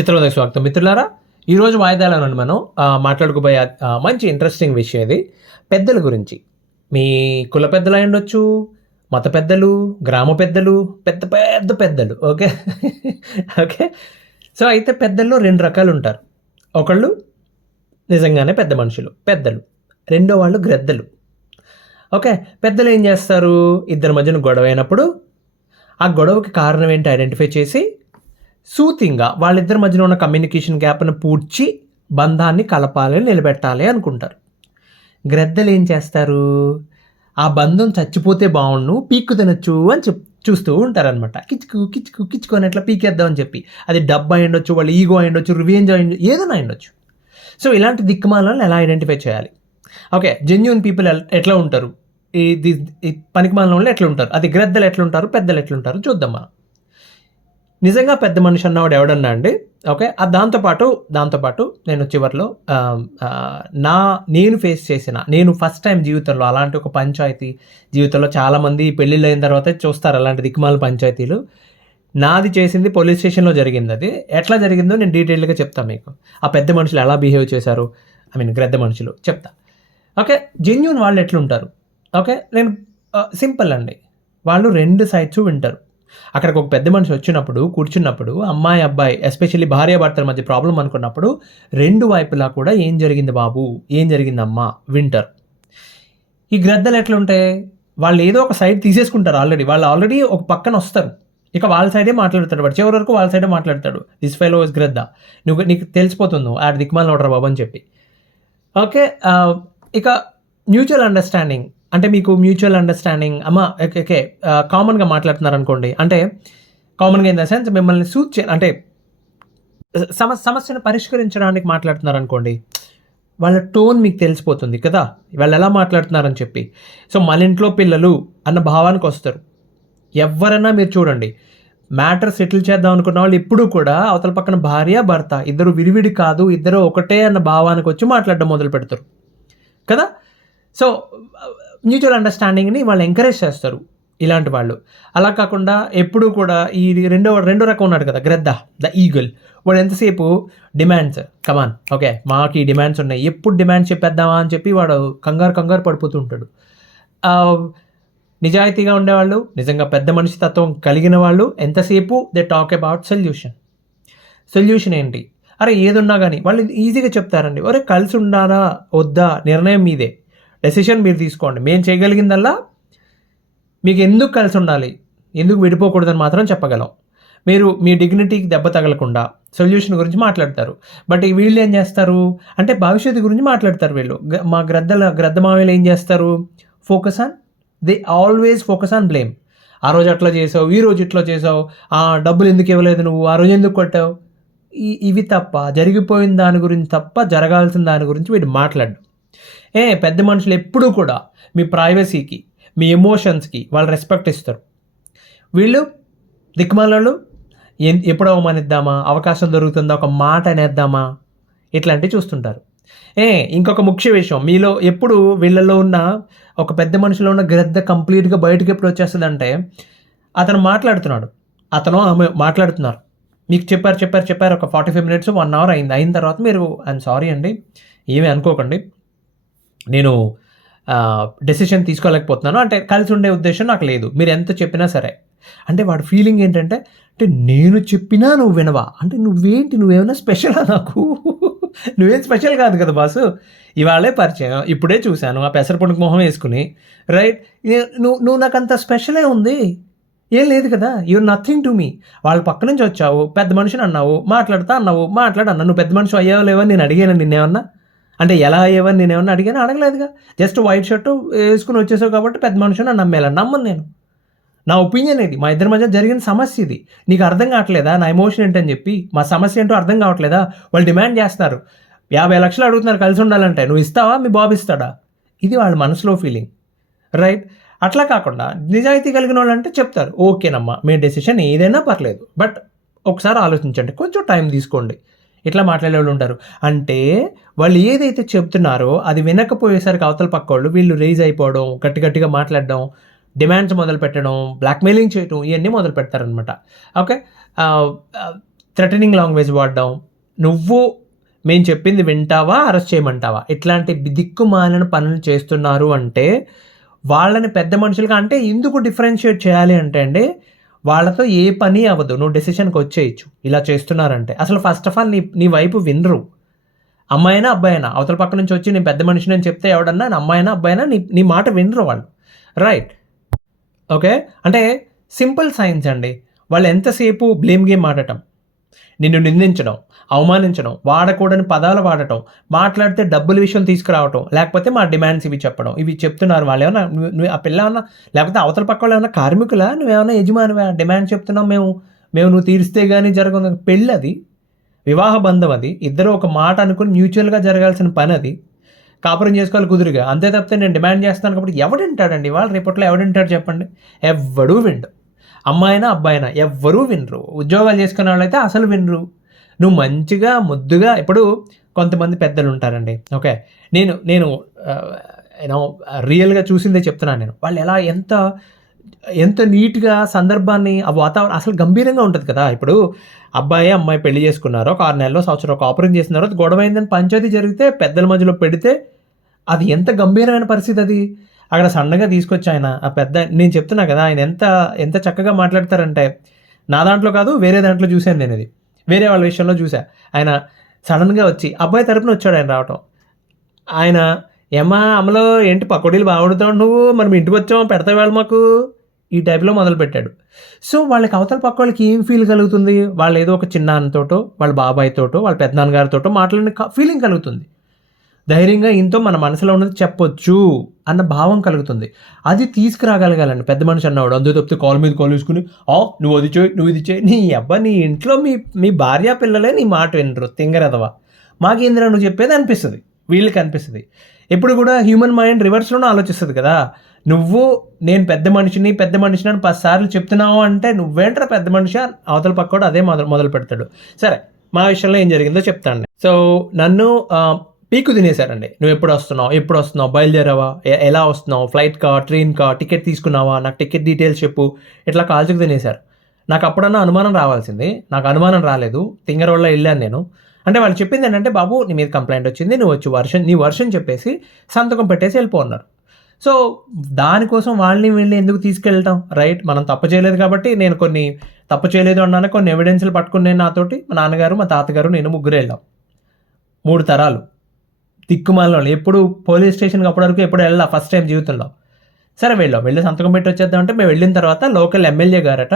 చిత్రోదయ స్వాగతం మిత్రులారా. ఈరోజు వాయిదాలను మనం మాట్లాడుకోబోయే మంచి ఇంట్రెస్టింగ్ విషయం ఇది. పెద్దల గురించి. మీ కుల పెద్దలు అయి ఉండొచ్చు, మత పెద్దలు, గ్రామ పెద్దలు, పెద్ద పెద్ద పెద్దలు. Okay okay. సో అయితే పెద్దల్లో రెండు రకాలు ఉంటారు. ఒకళ్ళు నిజంగానే పెద్ద మనుషులు, పెద్దలు. రెండో వాళ్ళు గ్రద్దలు. ఓకే. పెద్దలు ఏం చేస్తారు? ఇద్దరి మధ్యన గొడవ అయినప్పుడు ఆ గొడవకి కారణం ఏంటి ఐడెంటిఫై చేసి సూతింగ్గా వాళ్ళిద్దరి మధ్యన ఉన్న కమ్యూనికేషన్ గ్యాప్ను పూడ్చి బంధాన్ని కలపాలి, నిలబెట్టాలి అనుకుంటారు. గ్రద్దలు ఏం చేస్తారు? ఆ బంధం చచ్చిపోతే బాగుండు, పీక్కు తినొచ్చు అని చూస్తూ ఉంటారనమాట. కిచ్చుకు కిచ్చుకు కిచ్చుకొని ఎట్లా పీకేద్దామని చెప్పి. అది డబ్బు అయి ఉండొచ్చు, వాళ్ళ ఈగో అయి ఉండొచ్చు, రివెంజ్ అయి ఏదైనా అయి ఉండొచ్చు. సో ఇలాంటి దిక్కుమాలను ఎలా ఐడెంటిఫై చేయాలి? ఓకే. జెన్యూన్ పీపుల్ ఎట్లా ఉంటారు, ఈ పనికిమాలిన వాళ్ళు ఎట్లా ఉంటారు, అది గ్రద్దలు ఎట్లుంటారు, పెద్దలు ఎట్లుంటారు చూద్దాం మనం. నిజంగా పెద్ద మనిషి అన్నవాడు ఎవడన్నా అండి. ఓకే. దాంతోపాటు నేను చివరిలో నేను ఫేస్ చేసిన, నేను ఫస్ట్ టైం జీవితంలో అలాంటి ఒక పంచాయతీ జీవితంలో చాలామంది పెళ్ళిళ్ళు అయిన తర్వాత చూస్తారు అలాంటి దిక్కుమాల పంచాయతీలు. నాది చేసింది పోలీస్ స్టేషన్లో జరిగింది. అది ఎట్లా జరిగిందో నేను డీటెయిల్గా చెప్తాను మీకు. ఆ పెద్ద మనుషులు ఎలా బిహేవ్ చేశారు, గ్రద్ద మనుషులు చెప్తా. ఓకే. జెన్యూన్ వాళ్ళు ఎట్లుంటారు? ఓకే. నేను సింపుల్ అండి. వాళ్ళు రెండు సైడ్స్ వింటారు. అక్కడికి ఒక పెద్ద మనిషి వచ్చినప్పుడు కూర్చున్నప్పుడు అమ్మాయి అబ్బాయి ఎస్పెషల్లీ భార్యాభర్తల మధ్య ప్రాబ్లం అనుకున్నప్పుడు రెండు వైపులా కూడా ఏం జరిగింది బాబు, ఏం జరిగిందమ్మా వింటారు. ఈ గ్రద్దలు ఎట్లుంటాయి? వాళ్ళు ఏదో ఒక సైడ్ తీసేసుకుంటారు. వాళ్ళు ఆల్రెడీ ఒక పక్కన వస్తారు. ఇక వాళ్ళ సైడే మాట్లాడతాడు. వాడు చివరి వరకు వాళ్ళ సైడే మాట్లాడతాడు. దిస్ ఫెలో ఇస్ గ్రద్ద. నీకు తెలిసిపోతుంది ఆడ దిక్మాల నోడరా బాబు అని చెప్పి. ఓకే. ఇక మ్యూచువల్ అండర్స్టాండింగ్ అంటే మీకు మ్యూచువల్ అండర్స్టాండింగ్ ఓకే కామన్గా మాట్లాడుతున్నారు అనుకోండి. అంటే కామన్గా ఇన్ ద సెన్స్ మిమ్మల్ని అంటే సమస్యను పరిష్కరించడానికి మాట్లాడుతున్నారు అనుకోండి. వాళ్ళ టోన్ మీకు తెలిసిపోతుంది కదా, వాళ్ళు ఎలా మాట్లాడుతున్నారని చెప్పి. సో మన ఇంట్లో పిల్లలు అన్న భావానికి వస్తారు. ఎవరైనా మీరు చూడండి, మ్యాటర్ సెటిల్ చేద్దాం అనుకున్న వాళ్ళు ఎప్పుడూ కూడా అవతల పక్కన భార్య భర్త ఇద్దరు విడివిడి కాదు, ఇద్దరు ఒకటే అన్న భావానికి వచ్చి మాట్లాడడం మొదలు పెడతారు కదా. సో మ్యూచువల్ అండర్స్టాండింగ్ని వాళ్ళు ఎంకరేజ్ చేస్తారు ఇలాంటి వాళ్ళు. అలా కాకుండా ఎప్పుడూ కూడా ఈ రెండో రకం ఉన్నాడు కదా గ్రద్ద, ద ఈగల్. వాడు ఎంతసేపు డిమాండ్స్, కమాన్ ఓకే మాకు ఈ డిమాండ్స్ ఉన్నాయి, ఎప్పుడు డిమాండ్స్ చెప్పేద్దామా అని చెప్పి వాడు కంగారు పడిపోతూ ఉంటాడు. నిజాయితీగా ఉండేవాళ్ళు, నిజంగా పెద్ద మనిషి తత్వం కలిగిన వాళ్ళు ఎంతసేపు దే టాక్ అబౌట్ సొల్యూషన్ ఏంటి, అరే ఏదున్నా కానీ వాళ్ళు ఈజీగా చెప్తారండి. అరే కలిసి ఉండాలా వద్దా నిర్ణయం మీదే, డెసిషన్ మీరు తీసుకోండి. మేము చేయగలిగిందల్లా మీకు ఎందుకు కలిసి ఉండాలి, ఎందుకు విడిపోకూడదని మాత్రం చెప్పగలం. మీరు మీ డిగ్నిటీకి దెబ్బ తగలకుండా సొల్యూషన్ గురించి మాట్లాడతారు. బట్ వీళ్ళు ఏం చేస్తారు అంటే భవిష్యత్తు గురించి మాట్లాడతారు వీళ్ళు. మా గ్రద్ద మావేలు ఏం చేస్తారు? They always focus on blame. ఆ రోజు అట్లా చేసావు, ఈ రోజు ఇట్లా చేసావు, డబ్బులు ఎందుకు ఇవ్వలేదు నువ్వు, ఆ రోజు ఎందుకు కొట్టావు, ఇవి తప్ప జరిగిపోయిన దాని గురించి తప్ప జరగాల్సిన దాని గురించి వీడు మాట్లాడు. పెద్ద మనుషులు ఎప్పుడూ కూడా మీ ప్రైవసీకి, మీ ఎమోషన్స్కి వాళ్ళు రెస్పెక్ట్ ఇస్తారు. వీళ్ళు దిక్కుమాలను ఎప్పుడు అవమానిద్దామా, అవకాశం దొరుకుతుందా ఒక మాట అనేద్దామా, ఇట్లాంటివి చూస్తుంటారు. ఇంకొక ముఖ్య విషయం, మీలో ఎప్పుడు వీళ్ళలో ఉన్న ఒక పెద్ద మనిషిలో ఉన్న గ్రద్ద కంప్లీట్గా బయటకు ఎప్పుడు వచ్చేస్తుందంటే అతను మాట్లాడుతున్నాడు, ఆమె మాట్లాడుతున్నారు, మీకు చెప్పారు ఒక 45 minutes 1 hour అయిన తర్వాత మీరు ఐఎమ్ సారీ అండి, ఏమీ అనుకోకండి, నేను డెసిషన్ తీసుకోలేకపోతున్నాను, అంటే కలిసి ఉండే ఉద్దేశం నాకు లేదు, మీరు ఎంత చెప్పినా సరే. అంటే వాడి ఫీలింగ్ ఏంటంటే నేను చెప్పినా నువ్వు వినవా, అంటే నువ్వేమైనా స్పెషలా నాకు? నువ్వేం స్పెషల్ కాదు కదా బాసు, ఇవాళే పరిచయం, ఇప్పుడే చూశాను ఆ పెసరపొండుకు మొహం వేసుకుని, రైట్? నువ్వు నాకు అంత స్పెషలే ఉంది, ఏం లేదు కదా, యూఆర్ నథింగ్ టు మీ. వాళ్ళ పక్క నుంచి వచ్చావు, పెద్ద మనిషిని అన్నావు, మాట్లాడన్నా, నువ్వు పెద్ద మనిషి అయ్యావు లేవని నేను అడిగాను నిన్నేమన్నా, అంటే ఎలా అయ్యేవని నేనేమన్నా అడగలేదుగా. జస్ట్ వైట్ షర్టు వేసుకుని వచ్చేసావు కాబట్టి పెద్ద మనిషిని నమ్మను నేను. నా ఒపీనియన్ ఇది, మా ఇద్దరి మధ్య జరిగిన సమస్య ఇది, నీకు అర్థం కావట్లేదా నా ఎమోషన్ ఏంటని చెప్పి, మా సమస్య ఏంటో అర్థం కావట్లేదా? వాళ్ళు డిమాండ్ చేస్తున్నారు, 50 లక్షలు అడుగుతున్నారు కలిసి ఉండాలంటే, నువ్వు ఇస్తావా, మీ బాబు ఇస్తాడా? ఇది వాళ్ళ మనసులో ఫీలింగ్, రైట్? అట్లా కాకుండా నిజాయితీ కలిగిన వాళ్ళు అంటే చెప్తారు, ఓకేనమ్మా మీ డెసిషన్ ఏదైనా పర్లేదు, బట్ ఒకసారి ఆలోచించండి, కొంచెం టైం తీసుకోండి. ఇట్లా మాట్లాడే వాళ్ళు ఉంటారు. అంటే వాళ్ళు ఏదైతే చెప్తున్నారో అది వినకపోయేసరికి అవతల పక్క వాళ్ళు వీళ్ళు రేజ్ అయిపోవడం, గట్టిగా మాట్లాడడం, డిమాండ్స్ మొదలు పెట్టడం, బ్లాక్మెయిలింగ్ చేయడం, ఇవన్నీ మొదలు పెడతారనమాట. ఓకే. థ్రెటనింగ్ లాంగ్వేజ్ వాడడం, నువ్వు మేము చెప్పింది వింటావా, అరెస్ట్ చేయమంటావా, ఇట్లాంటి దిక్కుమాలిన పనులు చేస్తున్నారు అంటే వాళ్ళని పెద్ద మనుషులుగా అంటే ఎందుకు డిఫరెన్షియేట్ చేయాలి అంటే అండి, వాళ్ళతో ఏ పని అవ్వదు, నువ్వు డెసిషన్కి వచ్చేయచ్చు ఇలా చేస్తున్నారంటే. అసలు ఫస్ట్ ఆఫ్ ఆల్ నీ వైపు వినరు. అమ్మాయినా అబ్బాయినా అవతల పక్క నుంచి వచ్చి నేను పెద్ద మనిషిని అని చెప్తే ఎవడన్నా అమ్మాయినా అబ్బాయినా నీ మాట వినరు వాళ్ళు, రైట్? ఓకే, అంటే సింపుల్ సైన్స్ అండి. వాళ్ళు ఎంతసేపు బ్లేమ్ గేమ్ ఆడటం, నిన్ను నిందించడం, అవమానించడం, వాడకూడని పదాలు వాడటం, మాట్లాడితే డబ్బుల విషయం తీసుకురావటం, లేకపోతే మా డిమాండ్స్ ఇవి చెప్పడం, ఇవి చెప్తున్నారు. వాళ్ళు ఏమన్నా నువ్వు ఆ పిల్ల ఏమన్నా, లేకపోతే అవతల పక్క వాళ్ళు ఏమన్నా కార్మికులా, నువ్వేమన్నా యజమానివా? డిమాండ్ చెప్తున్నావు, మేము నువ్వు తీరిస్తే కానీ జరగదు. పెళ్ళి అది, వివాహ బంధం అది, ఇద్దరు ఒక మాట అనుకుని మ్యూచువల్గా జరగాల్సిన పని అది. కాపురం చేసుకోవాలి కుదురుగా, అంతే తప్పితే నేను డిమాండ్ చేస్తున్నాను కాబట్టి ఎవడింటాడండి? వాళ్ళు రేపట్లో ఎవడింటాడు చెప్పండి? ఎవ్వడూ విండు. అమ్మాయినా అబ్బాయినా ఎవ్వరూ వినరు. ఉద్యోగాలు చేసుకునే వాళ్ళైతే అసలు వినరు. నువ్వు మంచిగా ముద్దుగా, ఇప్పుడు కొంతమంది పెద్దలు ఉంటారండి, ఓకే, నేను రియల్గా చూసిందే చెప్తున్నాను నేను. వాళ్ళు ఎలా ఎంత నీట్గా సందర్భాన్ని, ఆ వాతావరణం అసలు గంభీరంగా ఉంటుంది కదా. ఇప్పుడు అబ్బాయి అమ్మాయి పెళ్లి చేసుకున్నారో, ఒక 6 నెలల్లో సంవత్సరం కాపురం చేసిన తర్వాత గొడవ అయిందని పంచాయతీ జరిగితే పెద్దల మధ్యలో పెడితే అది ఎంత గంభీరమైన పరిస్థితి అది. అక్కడ సన్నగా తీసుకొచ్చి ఆయన ఆ పెద్ద, నేను చెప్తున్నా కదా, ఆయన ఎంత చక్కగా మాట్లాడతారంటే, నా దాంట్లో కాదు వేరే దాంట్లో చూశాను నేను, ఇది వేరే వాళ్ళ విషయంలో చూసా. ఆయన సడన్గా వచ్చి అబ్బాయి తరపున వచ్చాడు ఆయన రావటం. ఆయన ఏమా అమలో ఏంటి పకోడీలు బాగుండుతావు నువ్వు, మనం ఇంటికి వచ్చాము పెడతావు వాళ్ళు మాకు, ఈ టైప్లో మొదలుపెట్టాడు. సో వాళ్ళకి అవతల పక్క వాళ్ళకి ఏం ఫీల్ కలుగుతుంది? వాళ్ళు ఏదో ఒక చిన్నాన్నతోటో, వాళ్ళ బాబాయ్తోటో, వాళ్ళ పెద్దనాన్నగారితోటో మాట్లాడిన ఫీలింగ్ కలుగుతుంది. ధైర్యంగా ఇంతో మన మనసులో ఉన్నది చెప్పొచ్చు అన్న భావం కలుగుతుంది. అది తీసుకురాగలగాలండి పెద్ద మనిషి అన్నవాడు. అందులో తప్పితే కాల్ మీద కాల్ వేసుకుని నువ్వు అది చేయి, నువ్వు ఇది చేయి, నీ అబ్బా నీ ఇంట్లో మీ భార్య పిల్లలే నీ మాట వినరు, తింగరదవా, మాకేందిరా నువ్వు చెప్పేది అనిపిస్తుంది, వీళ్ళకి అనిపిస్తుంది. ఎప్పుడు కూడా హ్యూమన్ మైండ్ రివర్స్లోనే ఆలోచిస్తుంది కదా. నేను పెద్ద మనిషిని అని 10 సార్లు చెప్తున్నావు అంటే నువ్వేంట్రా పెద్ద మనిషి, అవతల పక్కోడు అదే మొదలు పెడతాడు. సరే, మా విషయంలో ఏం జరిగిందో చెప్తాను. సో నన్ను పీకు తినేశారండి. నువ్వు ఎప్పుడు వస్తున్నావు, బయలుదేరావా, ఎలా వస్తున్నావు, ఫ్లైట్కా, ట్రైన్కా, టికెట్ తీసుకున్నావా, నాకు టికెట్ డీటెయిల్స్ చెప్పు, ఇట్లా కాల్చుకు తినేశారు. నాకు అప్పుడన్నా అనుమానం రావాల్సింది, నాకు అనుమానం రాలేదు. తింగర వల్ల వెళ్ళాను నేను. అంటే వాళ్ళు చెప్పింది ఏంటంటే, బాబు నీ మీద కంప్లైంట్ వచ్చింది, నువ్వు వచ్చి నీ వర్షన్ చెప్పేసి సంతకం పెట్టేసి వెళ్ళిపోన్నారు. సో దానికోసం వీళ్ళని ఎందుకు తీసుకెళ్ళటం, రైట్? మనం తప్పు చేయలేదు కాబట్టి, నేను కొన్ని తప్పు చేయలేదు అన్నాను, కొన్ని ఎవిడెన్స్లు పట్టుకుని నాతోటి మా నాన్నగారు, మా తాతగారు, నేను ముగ్గురు వెళ్ళాం. 3 తరాలు దిక్కుమాలలో, ఎప్పుడు పోలీస్ స్టేషన్కి అప్పటివరకు ఎప్పుడు వెళ్ళా, ఫస్ట్ టైం జీవితంలో. సరే వెళ్ళి సంతకం పెట్టి వచ్చేద్దామంటే, మేము వెళ్ళిన తర్వాత లోకల్ ఎమ్మెల్యే గారట,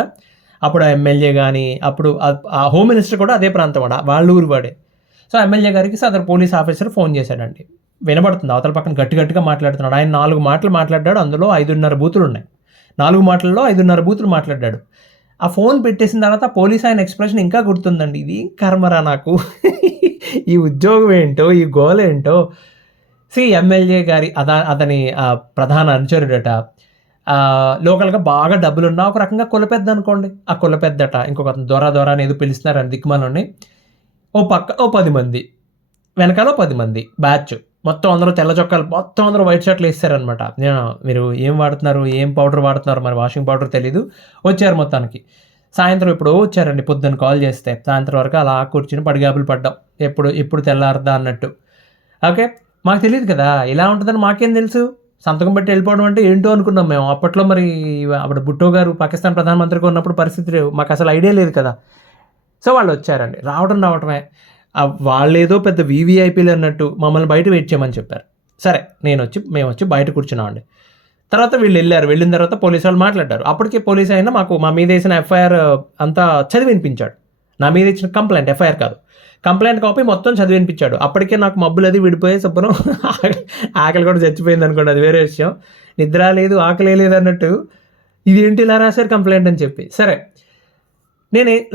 అప్పుడు ఆ ఎమ్మెల్యే కానీ, అప్పుడు ఆ హోమ్ మినిస్టర్ కూడా అదే ప్రాంతం వాళ్ళ ఊరు వాడే. సో ఎమ్మెల్యే గారికి సదరు పోలీస్ ఆఫీసర్ ఫోన్ చేశాడండి. వినబడుతుంది, అవతల పక్కన గట్టిగా మాట్లాడుతున్నాడు. ఆయన 4 మాటలు మాట్లాడాడు, అందులో 5.5 బూతులు ఉన్నాయి. 4 మాటల్లో 5.5 బూతులు మాట్లాడాడు. ఆ ఫోన్ పెట్టేసిన తర్వాత పోలీస్ ఆయన ఎక్స్ప్రెషన్ ఇంకా గుర్తుందండి. ఇది కర్మరా నాకు, ఈ ఉద్యోగం ఏంటో, ఈ గోల్ ఏంటో. ఎమ్మెల్యే గారి అతని ప్రధాన అనుచరుడట, లోకల్గా బాగా డబ్బులున్నా, ఒక రకంగా కులపెద్ద అనుకోండి, ఆ కులపెద్దట. ఇంకొక దొర అని ఏదో పిలుస్తున్నారని దిక్కుమాలని. ఓ పక్క 10 మంది, వెనకాల 10 మంది బ్యాచ్, మొత్తం అందరూ తెల్ల చొక్కాలు, మొత్తం అందరూ వైట్ షర్ట్లు వేస్తారనమాట. మీరు ఏం వాడుతున్నారు, ఏం పౌడర్ వాడుతున్నారు, మరి వాషింగ్ పౌడర్ తెలీదు. వచ్చారు మొత్తానికి. సాయంత్రం ఎప్పుడో వచ్చారండి, పొద్దున్న కాల్ చేస్తే సాయంత్రం వరకు అలా కూర్చుని పడిగాపులు పడ్డాం, ఎప్పుడు తెల్లారదా అన్నట్టు. ఓకే, మాకు తెలియదు కదా ఇలా ఉంటుందని, మాకేం తెలుసు. సంతకం పెట్టి వెళ్ళిపోవడం అంటే ఏంటో అనుకున్నాం మేము. అప్పట్లో మరి అప్పుడు భుట్టో గారు పాకిస్తాన్ ప్రధానమంత్రిగా ఉన్నప్పుడు పరిస్థితి మాకు అసలు ఐడియా లేదు కదా. సో వాళ్ళు వచ్చారండి, రావడమే. వాళ్ళు ఏదో పెద్ద వీవీఐపీలు అన్నట్టు మమ్మల్ని బయట వెయిట్ చేయమని చెప్పారు. సరే మేము వచ్చి బయట కూర్చున్నామండి. తర్వాత వీళ్ళు వెళ్ళిన తర్వాత పోలీసు వాళ్ళు మాట్లాడారు. అప్పటికే పోలీసు అయినా మా మీద వేసిన ఎఫ్ఐఆర్ అంతా చదివి వినిపించాడు. నా మీద ఇచ్చిన కంప్లైంట్, ఎఫ్ఐఆర్ కాదు, కంప్లైంట్ కాపీ మొత్తం చదివి వినిపించాడు. అప్పటికే నాకు మబ్బులు అది విడిపోయే శుభ్రం, ఆకలి కూడా చచ్చిపోయింది అనుకోండి, అది వేరే విషయం. నిద్ర లేదు, ఆకలి లేదు అన్నట్టు, ఇది ఏంటి ఇలా రాశారు కంప్లైంట్ అని చెప్పి. సరే,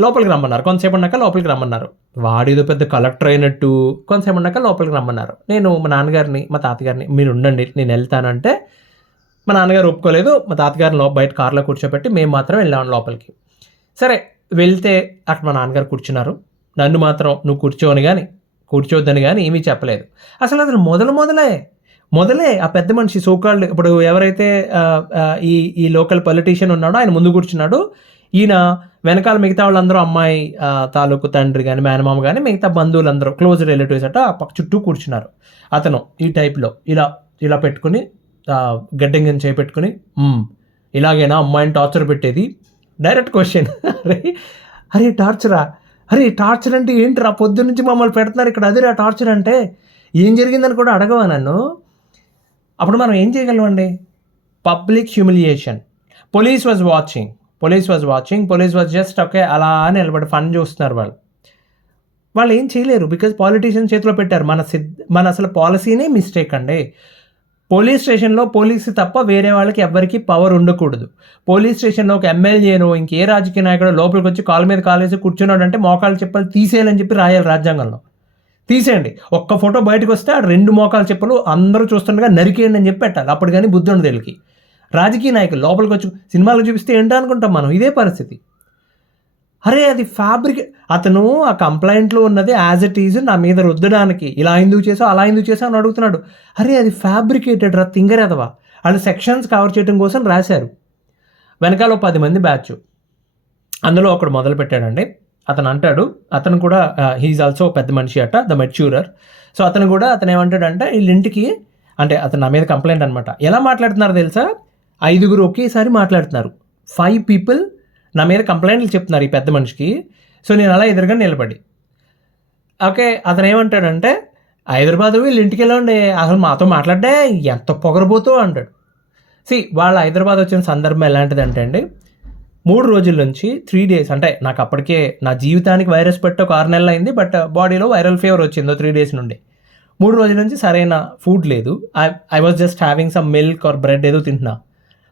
లోపలికి రమ్మన్నారు. కొంతసేపు ఉన్నాక లోపలికి రమ్మన్నారు. వాడేదో పెద్ద కలెక్టర్ అయినట్టు కొంతసేపు ఉన్నాక లోపలికి రమ్మన్నారు. నేను మా నాన్నగారిని, మా తాతగారిని, మీరు ఉండండి నేను వెళ్తానంటే, మా నాన్నగారు ఒప్పుకోలేదు. మా తాతగారిని బయట కార్లో కూర్చోబెట్టి మేము మాత్రం వెళ్ళాము లోపలికి. సరే వెళ్తే అక్కడ మా నాన్నగారు కూర్చున్నారు. నన్ను మాత్రం నువ్వు కూర్చోవద్దని కానీ ఏమీ చెప్పలేదు. అసలు మొదలే ఆ పెద్ద మనిషి సోకాల్డ్, ఇప్పుడు ఎవరైతే ఈ లోకల్ పొలిటీషియన్ ఉన్నాడో ఆయన ముందు కూర్చున్నాడు. ఈయన వెనకాల మిగతా వాళ్ళందరూ అమ్మాయి తాలూకు తండ్రి కానీ మేనమామ కానీ మిగతా బంధువులందరూ క్లోజ్ రిలేటివ్స్ అట ఆ పక్క చుట్టూ కూర్చున్నారు. అతను ఈ టైప్లో ఇలా పెట్టుకుని గడ్డంగా చేపెట్టుకుని ఇలాగైనా అమ్మాయిని టార్చర్ పెట్టేది. డైరెక్ట్ క్వశ్చన్, అరే టార్చరా, అరే టార్చర్ అంటే ఏంటిరా, పొద్దు నుంచి మమ్మల్ని పెడుతున్నారు ఇక్కడ, అదిరా టార్చర్ అంటే, ఏం జరిగిందని కూడా అడగవా నన్ను? అప్పుడు మనం ఏం చేయగలమండి? Public humiliation. Police was watching, police was just okay అలా నిలబడి ఫన్ చూస్తున్నారు వాళ్ళు ఏం చేయలేరు, బికాజ్ పాలిటీషియన్ చేతిలో పెట్టారు. మన అసలు పాలసీనే మిస్టేక్ అండి. పోలీస్ స్టేషన్లో పోలీసు తప్ప వేరే వాళ్ళకి ఎవ్వరికి పవర్ ఉండకూడదు. పోలీస్ స్టేషన్లో ఒక ఎమ్మెల్యేనో ఇంకే రాజకీయ నాయకుడు లోపలికి వచ్చి కాలు మీద కాలేసి కూర్చున్నాడు అంటే మోకాలు చెప్పలు తీసేయాలని చెప్పి రాయాలి రాజ్యాంగంలో. తీసేయండి, ఒక్క ఫోటో బయటకు వస్తే ఆ 2 మోకాలు చెప్పులు అందరూ చూస్తుండగా నరికేయండి అని చెప్పి పెట్టాలి. అప్పుడు కానీ బుద్ధి ఉండదు వీళ్ళకి. రాజకీయ నాయకులు లోపలికి వచ్చి సినిమాలు చూపిస్తే ఏంటో అనుకుంటాం మనం, ఇదే పరిస్థితి. అరే అది అతను ఆ కంప్లైంట్లో ఉన్నది యాజ్ ఇట్ ఈజ్ నా మీద రుద్దడానికి, ఇలా ఎందుకు చేసావు అలా ఎందుకు చేసావు అని అడుగుతున్నాడు. అరే అది ఫ్యాబ్రికేటెడ్ రా తింగరేదవా. వాళ్ళు సెక్షన్స్ కవర్ చేయడం కోసం రాశారు. వెనకాల 10 మంది బ్యాచ్, అందులో ఒకడు మొదలు పెట్టాడండి. అతను అంటాడు, అతను కూడా హీఈస్ ఆల్సో పెద్ద మనిషి అట, ద మెచ్యూరర్. సో అతను ఏమంటాడంటే వీళ్ళింటికి, అంటే అతను నా మీద కంప్లైంట్ అనమాట, ఎలా మాట్లాడుతున్నారు తెలుసా, 5 ఒకేసారి మాట్లాడుతున్నారు. 5 people నా మీద కంప్లైంట్లు చెప్తున్నారు ఈ పెద్ద మనిషికి. సో నేను అలా ఎదురుగా నిలబడి, ఓకే అతను ఏమంటాడంటే, హైదరాబాద్ వీళ్ళు ఇంటికి వెళ్ళండి, అసలు మాతో మాట్లాడే ఎంత పొగరబోతో అంటాడు. వాళ్ళ హైదరాబాద్ వచ్చిన సందర్భం ఎలాంటిదంటే అండి, 3 రోజుల నుంచి 3 days, అంటే నాకు అప్పటికే నా జీవితానికి వైరస్ పెట్టి ఒక 6 నెలలు అయింది, బట్ బాడీలో వైరల్ ఫీవర్ వచ్చిందో 3 days నుండి. 3 రోజుల నుంచి సరైన ఫుడ్ లేదు. I was just having some milk are bread ఏదో తింటున్నా.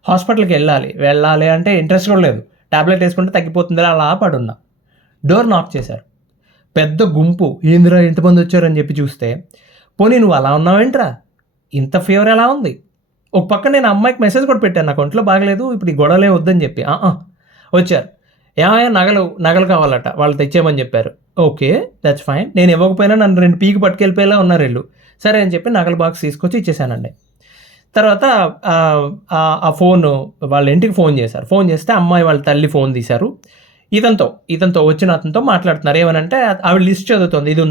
హాస్పిటల్కి వెళ్ళాలి అంటే ఇంట్రెస్ట్ కూడా లేదు. ట్యాబ్లెట్ వేసుకుంటే తగ్గిపోతుంది, అలా పడున్నా. డోర్ నాక్ చేశారు. పెద్ద గుంపు, ఏందిరా ఎంతమంది వచ్చారని చెప్పి చూస్తే, పోనీ నువ్వు అలా ఉన్నావేంట్రా, ఇంత ఫీవర్ ఎలా ఉంది? ఒక పక్క నేను అమ్మాయికి మెసేజ్ కూడా పెట్టాను, నాకు ఒంట్లో బాగలేదు ఇప్పుడు ఈ గొడవలే వద్దని చెప్పి. వచ్చారు, ఏమయ్యా నగలు కావాలట, వాళ్ళు తెచ్చేయమని చెప్పారు. ఓకే దట్స్ ఫైన్, నేను ఇవ్వకపోయినా నన్ను 2 పీకి పట్టుకెళ్ళిపోయేలా ఉన్నారు వీళ్ళు. సరే అని చెప్పి నగల బాక్స్ తీసుకొచ్చి ఇచ్చేసానండి. తర్వాత ఆ ఫోను వాళ్ళ ఇంటికి ఫోన్ చేశారు. ఫోన్ చేస్తే అమ్మాయి వాళ్ళ తల్లి ఫోన్ తీశారు. ఇతనితో వచ్చిన అతనితో మాట్లాడుతున్నారు. ఏమనంటే ఆవిడ లిస్ట్ చదువుతుంది, ఇది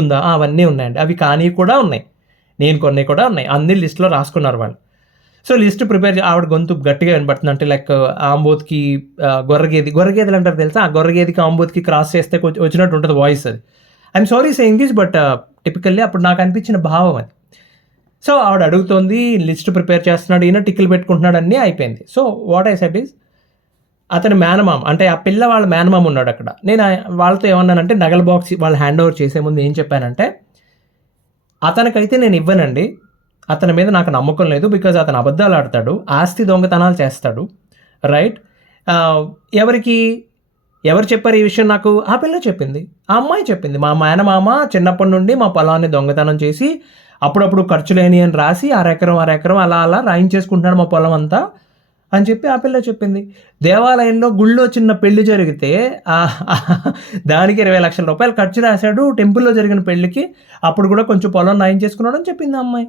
ఉందా అవన్నీ ఉన్నాయండి. అవి కానీ కూడా ఉన్నాయి, నేను కొన్ని కూడా ఉన్నాయి, అన్ని లిస్ట్లో రాసుకున్నారు వాళ్ళు. సో లిస్ట్ ప్రిపేర్ ఆవిడ గొంతు గట్టిగా వినపడుతుంది, అంటే లైక్ ఆంబోత్కి గొర్రెగేదెలు అంటారు తెలుసా, ఆ గొర్రెగేదికి ఆంబోత్కి క్రాస్ చేస్తే వచ్చినట్టు ఉంటుంది వాయిస్. అది I'm sorry saying this, but typically అప్పుడు నాకు అనిపించిన భావం అది. సో ఆవిడ అడుగుతోంది, లిస్ట్ ప్రిపేర్ చేస్తున్నాడు, ఈయన టిక్కిలు పెట్టుకుంటున్నాడు, అన్నీ అయిపోయింది. So what I said is, అతని మేనమామ, అంటే ఆ పిల్ల వాళ్ళ మేనమామ ఉన్నాడు అక్కడ. నేను వాళ్ళతో ఏమన్నానంటే, నగల బాక్స్ వాళ్ళు హ్యాండ్ ఓవర్ చేసే ముందు ఏం చెప్పానంటే, అతనికైతే నేను ఇవ్వనండి, అతని మీద నాకు నమ్మకం లేదు, బికాజ్ అతను అబద్ధాలు ఆడతాడు, ఆస్తి దొంగతనాలు చేస్తాడు, రైట్. ఎవరు చెప్పారు ఈ విషయం నాకు? ఆ పిల్ల చెప్పింది, ఆ అమ్మాయి చెప్పింది. మా మేనమామ చిన్నప్పటి నుండి మా పొలాన్ని దొంగతనం చేసి అప్పుడప్పుడు ఖర్చు లేని అని రాసి అరెకరం అలా రాయించేసుకుంటున్నాడు మా పొలం అంతా అని చెప్పి ఆ పిల్ల చెప్పింది. దేవాలయంలో గుళ్ళో చిన్న పెళ్లి జరిగితే దానికి 20 లక్షల రూపాయలు ఖర్చు రాశాడు, టెంపుల్లో జరిగిన పెళ్లికి, అప్పుడు కూడా కొంచెం పొలం రాయించేసుకున్నాడు అని చెప్పింది ఆ అమ్మాయి.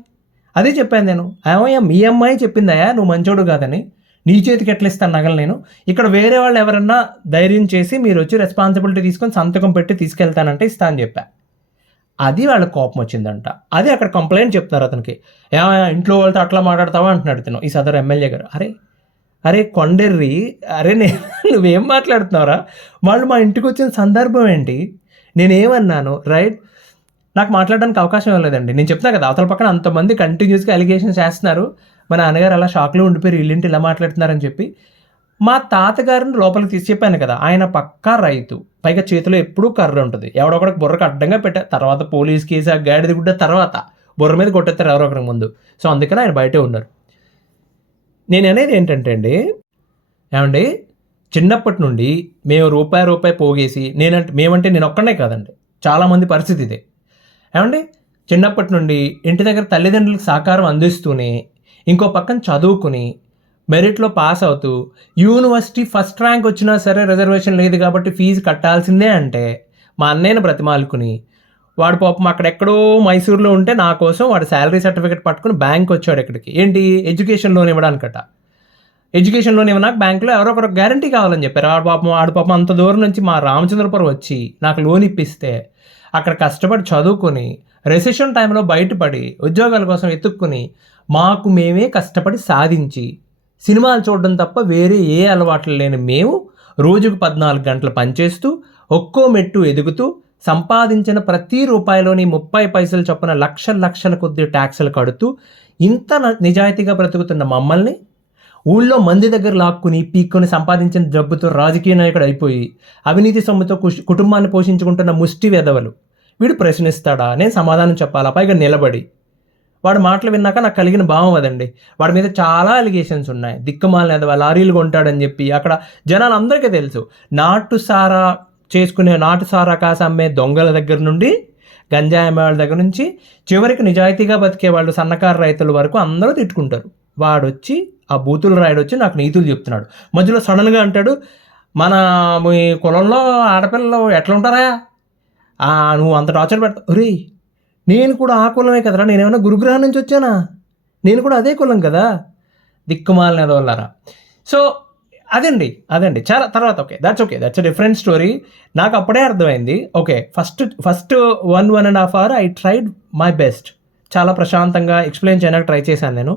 అదే చెప్పాను నేను, ఏమయ్యా మీ అమ్మాయి చెప్పిందయ్యా నువ్వు మంచోడు కాదని, నీ చేతికి ఎట్లా ఇస్తాను నగలు నేను, ఇక్కడ వేరే వాళ్ళు ఎవరన్నా ధైర్యం చేసి మీరు వచ్చి రెస్పాన్సిబిలిటీ తీసుకొని సంతకం పెట్టి తీసుకెళ్తానంటే ఇస్తా అని చెప్పా. అది వాళ్ళ కోపం వచ్చిందంట. అది అక్కడ కంప్లైంట్ చెప్తున్నారు అతనికి, ఇంట్లో వాళ్ళతో అట్లా మాట్లాడతావా అంటున్నాడు తిను ఈ సదరు ఎమ్మెల్యే గారు. అరే కొండెర్రి, నువ్వేం మాట్లాడుతున్నావురా, వాళ్ళు మా ఇంటికి వచ్చిన సందర్భం ఏంటి, నేనేమన్నాను, రైట్. నాకు మాట్లాడడానికి అవకాశం ఇవ్వలేదండి. నేను చెప్తున్నా కదా, అవతల పక్కన అంతమంది కంటిన్యూస్గా అలిగేషన్స్ చేస్తున్నారు, మా నాన్నగారు అలా షాక్లో ఉండిపోయి వీళ్ళింటి ఇలా మాట్లాడుతున్నారని చెప్పి. మా తాతగారిని లోపలికి తీసి చెప్పాను కదా, ఆయన పక్కా రైతు, పైగా చేతిలో ఎప్పుడూ కర్ర ఉంటుంది, ఎవడొకడికి బుర్రకు అడ్డంగా పెట్టా, తర్వాత పోలీస్ కేసు ఆ గాడిది గుడ్డ తర్వాత బుర్ర మీద కొట్టేస్తారు ఎవరొకరికి ముందు. సో అందుకని ఆయన బయటే ఉన్నారు. నేను అనేది ఏంటంటే అండి, ఏమండి చిన్నప్పటి నుండి మేము రూపాయి పోగేసి, మేమంటే నేను ఒక్కడే కాదండి, చాలామంది పరిస్థితి ఇదే. ఏమండి చిన్నప్పటి నుండి ఇంటి దగ్గర తల్లిదండ్రులకు సహకారం అందిస్తూనే ఇంకో పక్కన చదువుకుని మెరిట్లో పాస్ అవుతూ యూనివర్సిటీ ఫస్ట్ ర్యాంక్ వచ్చినా సరే రిజర్వేషన్ లేదు కాబట్టి ఫీజు కట్టాల్సిందే అంటే మా అన్నయ్యను బ్రతిమాలుకుని, వాడు పాపం అక్కడెక్కడో మైసూర్లో ఉంటే నా కోసం వాడు శాలరీ సర్టిఫికేట్ పట్టుకుని బ్యాంక్ వచ్చాడు ఇక్కడికి, ఏంటి ఎడ్యుకేషన్ లోన్ ఇవ్వడానికట. ఎడ్యుకేషన్ లోన్ ఇవ్వనాక బ్యాంకులో ఎవరో ఒకరు గ్యారంటీ కావాలని చెప్పారు. ఆడు పాపం అంత దూరం నుంచి మా రామచంద్రపురం వచ్చి నాకు లోన్ ఇప్పిస్తే అక్కడ కష్టపడి చదువుకొని రెసెషన్ టైంలో బయటపడి ఉద్యోగాల కోసం ఎత్తుక్కుని మాకు మేమే కష్టపడి సాధించి సినిమాలు చూడడం తప్ప వేరే ఏ అలవాట్లు లేని మేము రోజుకు 14 గంటలు పనిచేస్తూ ఒక్కో మెట్టు ఎదుగుతూ సంపాదించిన ప్రతి రూపాయిలోని 30 పైసలు చొప్పున లక్షల కొద్ది ట్యాక్సులు కడుతూ ఇంత నిజాయితీగా బ్రతుకుతున్న మమ్మల్ని ఊళ్ళో మంది దగ్గర లాక్కుని పీక్కొని సంపాదించిన జబ్బుతో రాజకీయ నాయకుడు అయిపోయి అవినీతి సొమ్ముతో కుటుంబాన్ని పోషించుకుంటున్న ముష్టి వెధవలు వీడు ప్రశ్నిస్తాడా? నేను సమాధానం చెప్పాలా? పైగా నిలబడి. వాడు మాటలు విన్నాక నాకు కలిగిన భావం అదండి. వాడి మీద చాలా అలిగేషన్స్ ఉన్నాయి. దిక్కుమాలిన ఎదవ లారీలు కొంటాడని చెప్పి అక్కడ జనాలు అందరికీ తెలుసు. నాటు సారా కాస అమ్మే దొంగల దగ్గర నుండి గంజాయి అమ్మే వాళ్ళ దగ్గర నుంచి చివరికి నిజాయితీగా బతికే వాళ్ళు సన్నకారు రైతుల వరకు అందరూ తిట్టుకుంటారు. వాడొచ్చి ఆ బూతులు రాయుడు వచ్చి నాకు నీతులు చెప్తున్నాడు. మధ్యలో సడన్గా అంటాడు, మీ కులంలో ఆడపిల్లలు ఎట్లా ఉంటారా, నువ్వు అంత టార్చర్ పెడతావు. ఒరే, నేను కూడా ఆ కులమే కదరా, నేనేమన్నా గురుగ్రహం నుంచి వచ్చానా? నేను కూడా అదే కులం కదా, దిక్కుమాలిన వాళ్ళారా. సో అదండి చాలా తర్వాత okay that's a different story. నాకు అప్పుడే అర్థమైంది. Okay, first 1.5 hour I tried my best. చాలా ప్రశాంతంగా ఎక్స్ప్లెయిన్ చేయడానికి ట్రై చేశాను నేను.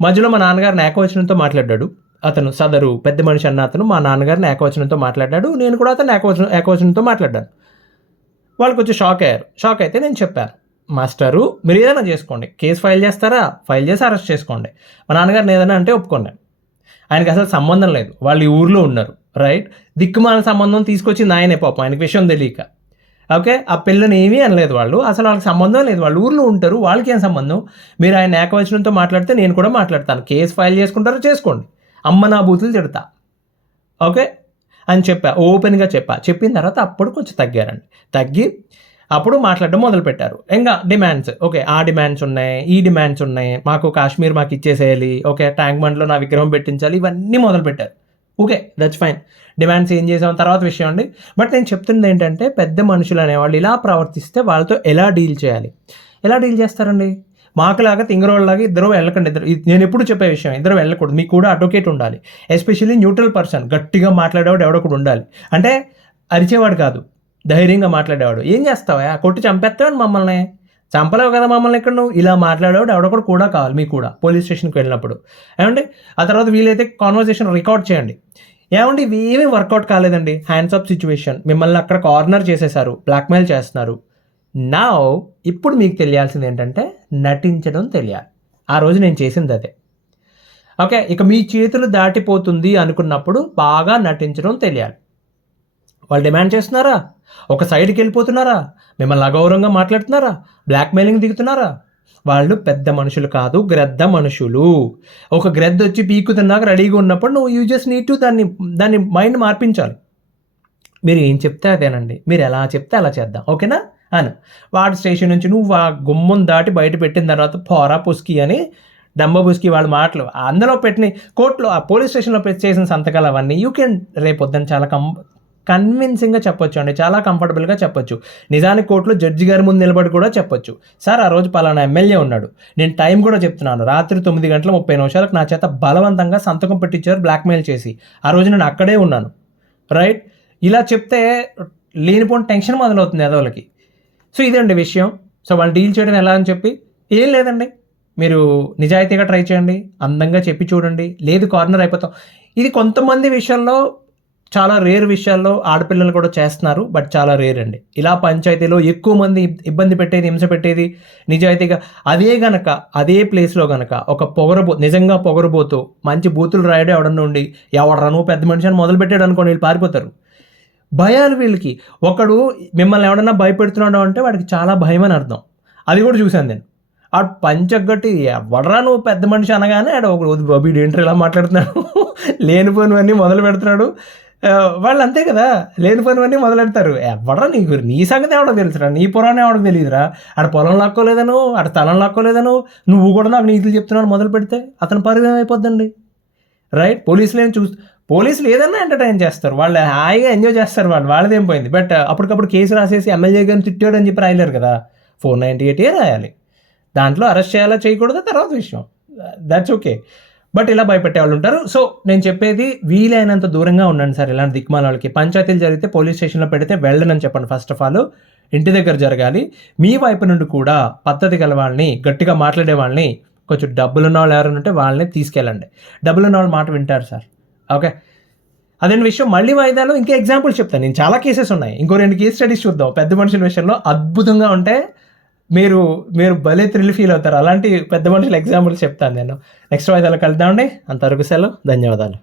మధ్యలో మా నాన్నగారిని ఏకవచనంతో మాట్లాడాడు. అతను సదరు పెద్ద మనిషి అన్న అతను మా నాన్నగారిని ఏకవచనంతో మాట్లాడాడు. నేను కూడా అతను ఏకవచనంతో మాట్లాడాను. వాళ్ళు కొంచెం షాక్ అయ్యారు. షాక్ అయితే నేను చెప్పాను, మాస్టరు మీరు ఏదైనా చేసుకోండి, కేసు ఫైల్ చేస్తారా, ఫైల్ చేసి అరెస్ట్ చేసుకోండి. మా నాన్నగారిని ఏదైనా అంటే ఒప్పుకోండి. ఆయనకి అసలు సంబంధం లేదు, వాళ్ళు ఈ ఊర్లో ఉన్నారు, రైట్. దిక్కుమాల సంబంధం తీసుకొచ్చింది ఆయనే, పాపం ఆయనకి విషయం తెలియక. ఓకే, ఆ పిల్లని ఏమీ అనలేదు వాళ్ళు, అసలు వాళ్ళకి సంబంధం లేదు, వాళ్ళు ఊర్లో ఉంటారు, వాళ్ళకి ఏం సంబంధం. మీరు ఆయన ఏకవచనంతో మాట్లాడితే నేను కూడా మాట్లాడతాను, కేసు ఫైల్ చేసుకుంటారో చేసుకోండి, అమ్మ నా బూతులు తిడతా, ఓకే అని ఓపెన్గా చెప్పిన తర్వాత అప్పుడు కొంచెం తగ్గి అప్పుడు మాట్లాడడం మొదలుపెట్టారు. ఇంకా డిమాండ్స్, ఓకే ఆ డిమాండ్స్ ఉన్నాయి, ఈ డిమాండ్స్ ఉన్నాయి, మాకు కాశ్మీర్ మాకు ఇచ్చేసేయాలి, ఓకే ట్యాంక్ బండ్లో నా విగ్రహం పెట్టించాలి, ఇవన్నీ మొదలుపెట్టారు. ఓకే దట్స్ ఫైన్, డిమాండ్స్ ఏం చేసాం తర్వాత విషయం అండి. బట్ నేను చెప్తుంది ఏంటంటే, పెద్ద మనుషులు అనేవాళ్ళు ఇలా ప్రవర్తిస్తే వాళ్ళతో ఎలా డీల్ చేస్తారండి? మాకులాగా తింగరోళ్ళలాగా ఇద్దరు వెళ్ళకండి. నేను ఎప్పుడు చెప్పే విషయం, ఇద్దరు వెళ్ళకూడదు. మీకు కూడా అడ్వకేట్ ఉండాలి, ఎస్పెషల్లీ న్యూట్రల్ పర్సన్, గట్టిగా మాట్లాడేవాడు ఎవడో కూడా ఉండాలి. అంటే అరిచేవాడు కాదు, ధైర్యంగా మాట్లాడేవాడు. ఏం చేస్తావా, కొట్టి చంపేస్తాడు మమ్మల్ని, చంపలేవు కదా మమ్మల్ని ఇక్కడ, నువ్వు ఇలా మాట్లాడేవాడు ఎవడొకడు కూడా కావాలి మీకు కూడా పోలీస్ స్టేషన్కి వెళ్ళినప్పుడు. ఏమండి ఆ తర్వాత వీలైతే కాన్వర్సేషన్ రికార్డ్ చేయండి. ఏమండి ఇవి ఏమీ వర్కౌట్ కాలేదండి, హ్యాండ్స్ అప్ సిచ్యువేషన్, మిమ్మల్ని అక్కడ కార్నర్ చేసేసారు, బ్లాక్మెయిల్ చేస్తున్నారు. ఇప్పుడు మీకు తెలియాల్సింది ఏంటంటే నటించడం తెలియాలి. ఆ రోజు నేను చేసింది అదే. ఓకే, ఇక మీ చేతులు దాటిపోతుంది అనుకున్నప్పుడు బాగా నటించడం తెలియాలి. వాళ్ళు డిమాండ్ చేస్తున్నారా, ఒక సైడ్కి వెళ్ళిపోతున్నారా, మిమ్మల్ని అగౌరవంగా మాట్లాడుతున్నారా, బ్లాక్మెయిలింగ్ దిగుతున్నారా, వాళ్ళు పెద్ద మనుషులు కాదు, గ్రద్ద మనుషులు. ఒక గ్రద్ద వచ్చి పీకుతున్నాక రెడీగా ఉన్నప్పుడు నువ్వు యూ జస్ట్ నీడ్ టు దాన్ని మైండ్ మార్పించాలి. మీరు ఏం చెప్తే అదేనండి, మీరు ఎలా చెప్తే అలా చేద్దాం, ఓకేనా అని. వాడి స్టేషన్ నుంచి నువ్వు ఆ గుమ్మం దాటి బయట పెట్టిన తర్వాత పోరా పుస్కి అని డంబ పుస్కి వాళ్ళ మాటలు అందులో పెట్టిన కోర్టులో ఆ పోలీస్ స్టేషన్లో చేసిన సంతకాలు అవన్నీ యూ కెన్ రేపొద్దని చాలా కన్విన్సింగ్గా చెప్పొచ్చు అండి, చాలా కంఫర్టబుల్గా చెప్పొచ్చు. నిజానికి కోర్టులో జడ్జి గారి ముందు నిలబడి కూడా చెప్పొచ్చు, సార్ ఆ రోజు పలానా ఎమ్మెల్యే ఉన్నాడు, నేను టైం కూడా చెప్తున్నాను, రాత్రి 9:30 నా చేత బలవంతంగా సంతకం పెట్టించారు బ్లాక్మెయిల్ చేసి, ఆ రోజు నేను అక్కడే ఉన్నాను, రైట్. ఇలా చెప్తే లేనిపోని టెన్షన్ మొదలవుతుంది ఎదవలకి. సో ఇదండి విషయం. సో వాళ్ళు డీల్ చేయడం ఎలా అని చెప్పి ఏం లేదండి, మీరు నిజాయితీగా ట్రై చేయండి, అందంగా చెప్పి చూడండి, లేదు కార్నర్ అయిపోతాం. ఇది కొంతమంది విషయాల్లో, చాలా రేర్ విషయాల్లో ఆడపిల్లలు కూడా చేస్తున్నారు, బట్ చాలా రేర్ అండి. ఇలా పంచాయతీలో ఎక్కువ మంది ఇబ్బంది పెట్టేది, హింస పెట్టేది నిజాయితీగా అదే ప్లేస్లో కనుక ఒక నిజంగా పొగరబోతూ మంచి బూతులు రాయడం ఎవడన్నా ఉండి ఎవడరా నువ్వు పెద్ద మనిషి అని మొదలుపెట్టాడు అనుకోండి, వీళ్ళు పారిపోతారు. భయాలు వీళ్ళకి. ఒకడు మిమ్మల్ని ఎవడన్నా భయపెడుతున్నాడు అంటే వాడికి చాలా భయం అని అర్థం. అది కూడా చూశాను నేను. ఆ పంచగట్టి ఎవడరా నువ్వు పెద్ద మనిషి అనగానే వీడు ఏంటో ఇలా మాట్లాడుతున్నాడు, లేనిపోనివన్నీ మొదలు పెడుతున్నాడు. వాళ్ళు అంతే కదా, లేనిపోనివన్నీ మొదలెడతారు. ఎవడరా నీ సంగతి ఎవడో తెలుసురా, నీ పురాణం ఎవడో తెలియదురా, ఆడ పొలం లాక్కోలేదను, ఆడ స్థలం లాక్కోలేదను, నువ్వు కూడా నాకు నీతులు చెప్తున్నాడు మొదలు పెడితే అతను పరివేం అయిపోద్దండి, రైట్. పోలీసులు ఏదన్నా ఎంటర్టైన్ చేస్తారు, వాళ్ళు హాయిగా ఎంజాయ్ చేస్తారు, వాళ్ళదేం పోయింది. బట్ అప్పటికప్పుడు కేసు రాసేసి ఎమ్మెల్యే గారిని తిట్టాడు అని చెప్పి రాయలేరు కదా, 498 రాయాలి. దాంట్లో అరెస్ట్ చేయాలా చేయకూడదు తర్వాత విషయం, దట్స్ ఓకే. బట్ ఇలా భయపెట్టే వాళ్ళు ఉంటారు. సో నేను చెప్పేది వీలైనంత దూరంగా ఉండండి సార్ ఇలాంటి దిక్మాల వాళ్ళకి. పంచాయతీలు జరిగితే పోలీస్ స్టేషన్లో పెడితే వెళ్ళనని చెప్పండి. ఫస్ట్ ఆఫ్ ఆల్ ఇంటి దగ్గర జరగాలి. మీ వైపు నుండి కూడా పద్ధతి గల వాళ్ళని, గట్టిగా మాట్లాడే వాళ్ళని, కొంచెం డబ్బులున్న వాళ్ళు ఎవరైనా ఉంటే వాళ్ళని తీసుకెళ్ళండి. డబ్బులున్న వాళ్ళ మాట వింటారు సార్. ఓకే, అదే విషయం. మళ్ళీ వాయిదాలో ఇంకా ఎగ్జాంపుల్స్ చెప్తాను. నేను చాలా కేసెస్ ఉన్నాయి. ఇంకో 2 కేస్ స్టడీస్ చూద్దాం. పెద్ద మనుషుల విషయంలో అద్భుతంగా ఉంటే మీరు భలే థ్రిల్ ఫీల్ అవుతారు. అలాంటి పెద్ద మనుషుల ఎగ్జాంపుల్స్ చెప్తాను నేను. నెక్స్ట్ వాయిదాలో కలుద్దామండి. అంతవరకు సెలవు. ధన్యవాదాలు.